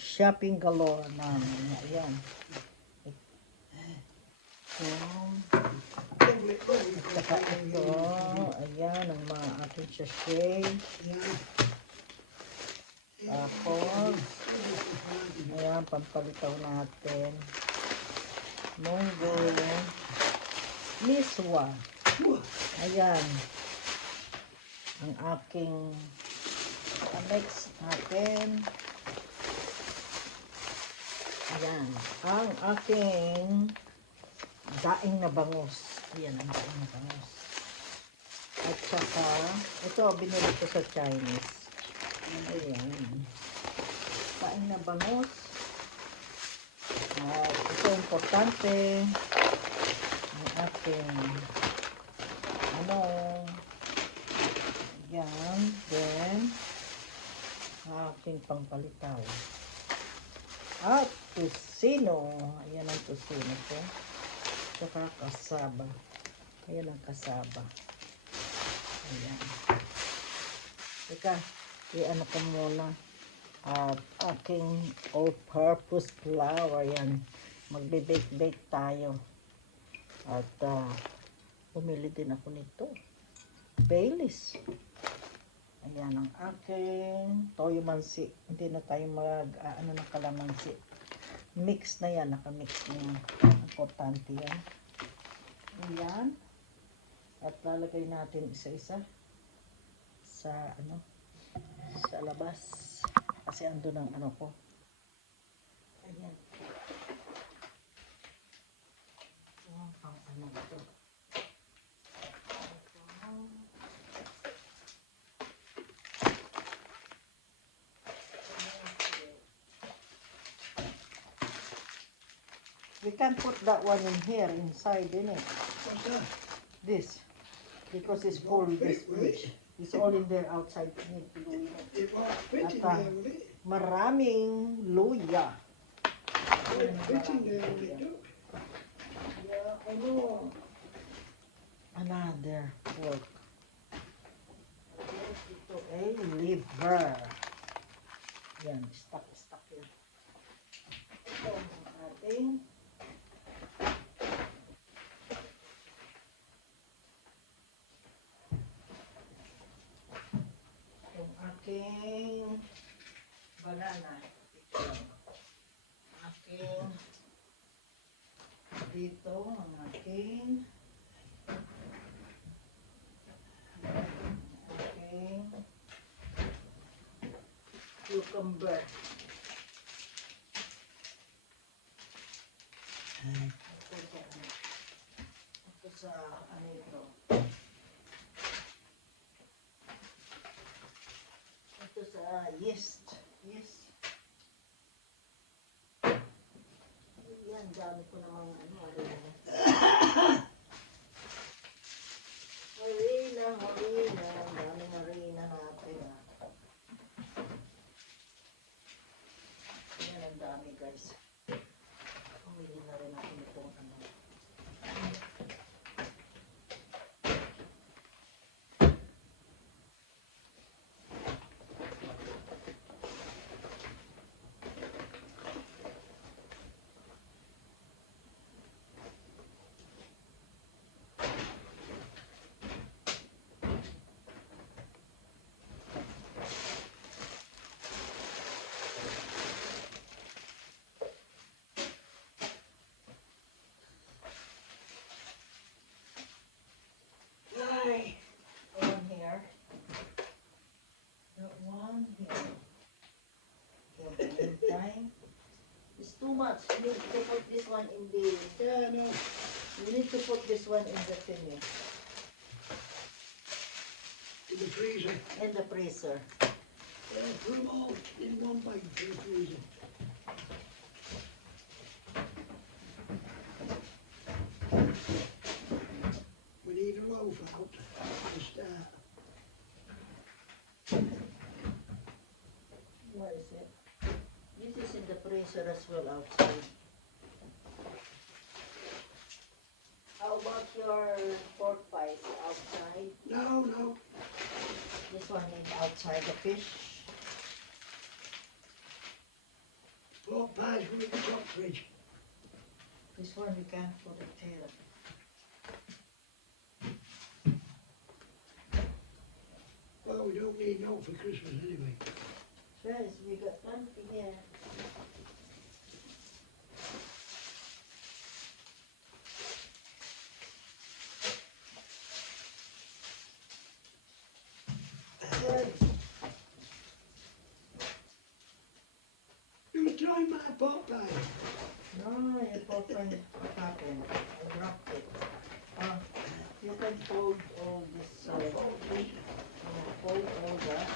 shopping galore namin. Ayan. Saka ito, ayan, ang mga ating sachet. Tapos, ayan, pampalitaw natin. Munggo. Miswa. Ayan. Ang aking mix natin. Ayan. Ang aking daing na bangus. Ayan, ang daing na bangus. At saka, ito, binili ko sa Chinese. Ayan. Daing na bangus. At ito, importante. Ang aking, ayan. Then, ang aking pampalitaw. At tusino. Ayan ang tusino ko. Saka kasaba. Ayan ang kasaba. Ayan. Teka, i-ano ko muna. At aking all-purpose flour. Ayan. Magbe-bake-bake tayo. At bumili din ako nito. Baileys. Ayan ang aking toyo mansi. Hindi na tayo ano ng kalamansi. Mix na yan. Nakamix na yan. Importante yan. Ayan. At lalagay natin isa-isa sa sa labas. Kasi ando ng ko. Ayan. Pang ito. We can put that one in here, inside, innit? What's that? This. Because it's full, this fridge. It's all in there outside. Need to go in it. It won't fit in At, there, will it? maraming luya. It won't fit in there, will it, Doc? Yeah, I know. Another pork. Ito ay liver. Yan, stuck yan. Ito ang ating banana. Aking dito ang aking cucumber. Ito sa ito. Ito sa yeast. Yan, dami ko namang harina. Daming harina natin. Yan, ang dami guys. Pumili na rin natin itong one here. That one here. Time. It's too much. You need to put this one in the. Yeah, no. You need to put this one in the thingy. In the freezer. In the freezer. Yeah, put them all in one bag in the freezer. We need a loaf out to start. What is it? This is in the freezer as well outside. How about your pork pies outside? No. This one is outside the fish. What pies were in the top fridge? This one we can't put it here. Well, we don't need no for Christmas anyway. Yes, we got plenty here. You try my pot pie. No, you put on what happened? I dropped it. You can fold all this side. Fold all that.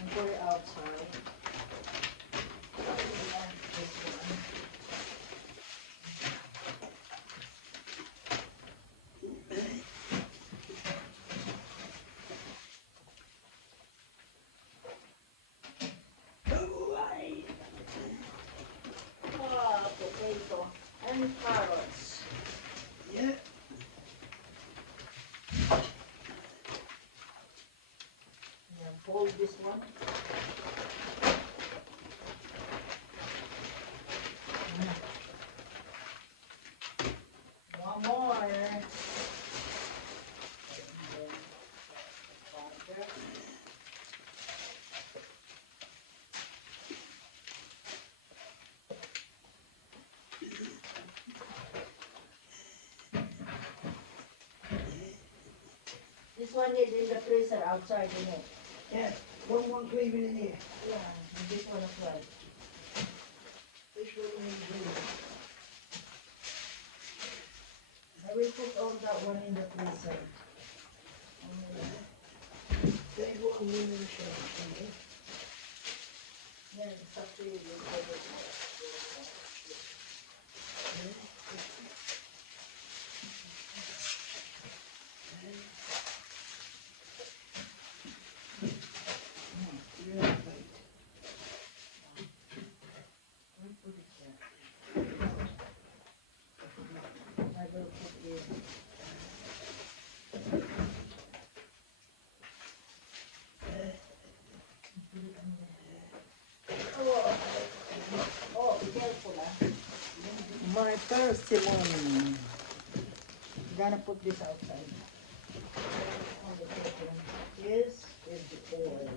And put it outside. And this one. Away. Potato and carrots. Yeah. And fold this one. One more. And then butter. This one is in the freezer outside, isn't it? Yeah. One cleaving in here. Yeah, and this one as well. This one in here. I will put all that one in the freezer. There's one in the shelf. Okay? Yeah, it's up to you. You put it. Yeah. We'll put it there. I will put it. Oh, be careful, My persimmon. Gonna put this outside. On the table. This is the oil.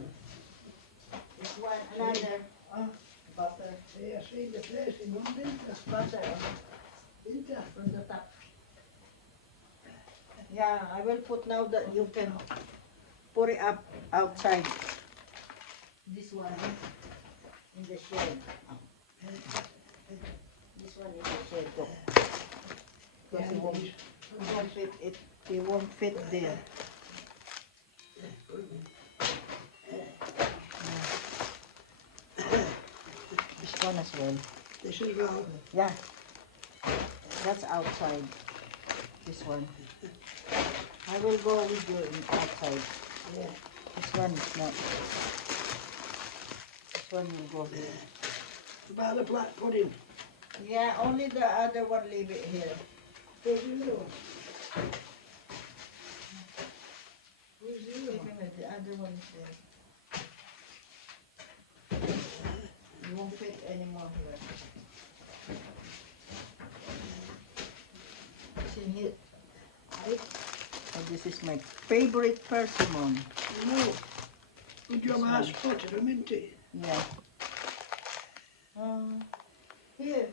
This one, another, butter. Yeah, see the first in one, didn't This butter Didn't I? from the top. Yeah, I will put now that you can put it up outside. This one in the shed. This one in the shed. Look. Because it won't fit it. It won't fit there. This one as well. This as well. Yeah. That's outside. This one. I will go with you outside. Yeah. This one is not. This one will go here. About the black pudding. Yeah, only the other one leave it here. Where's the other one? Where's the other Wait one? a minute, the other one is there. You won't fit anymore here. It's in here. Right? So this is my favorite persimmon. No. Good job I one. spotted them, isn't it? Yeah. Here,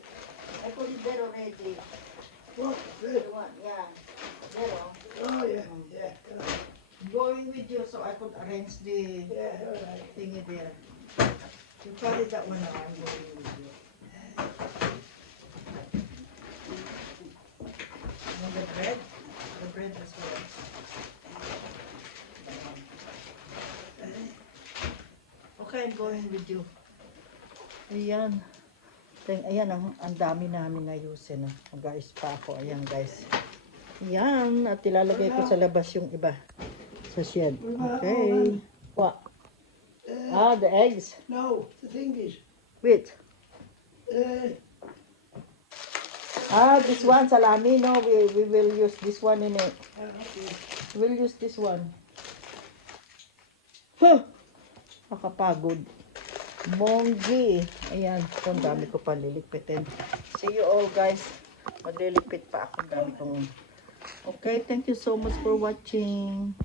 I put it there already. What? The There. one, yeah. There. Oh, yeah. Yeah. Going with you so I could arrange the Yeah, all right. thingy there. You carry that one now, I'm going with you. And the bread? The bread as well. Okay, I'm going with you. Ayan. Ayan, ang dami namin ayusin. Mag-ayos pa ako. Ayan, guys. Ayan. At ilalagay ko sa labas yung iba. Sa shed. Okay. What? The eggs. No, the thing is, Wait. uh, This one, salami, no? We will use this one in it. okay. We'll use this one. Huh! Nakapagod. Monggi. Ayan. Ito, ang dami ko pa lilipitin. See you all guys. Maglilipit pa ako. Ang dami kong... Okay, thank you so much for watching.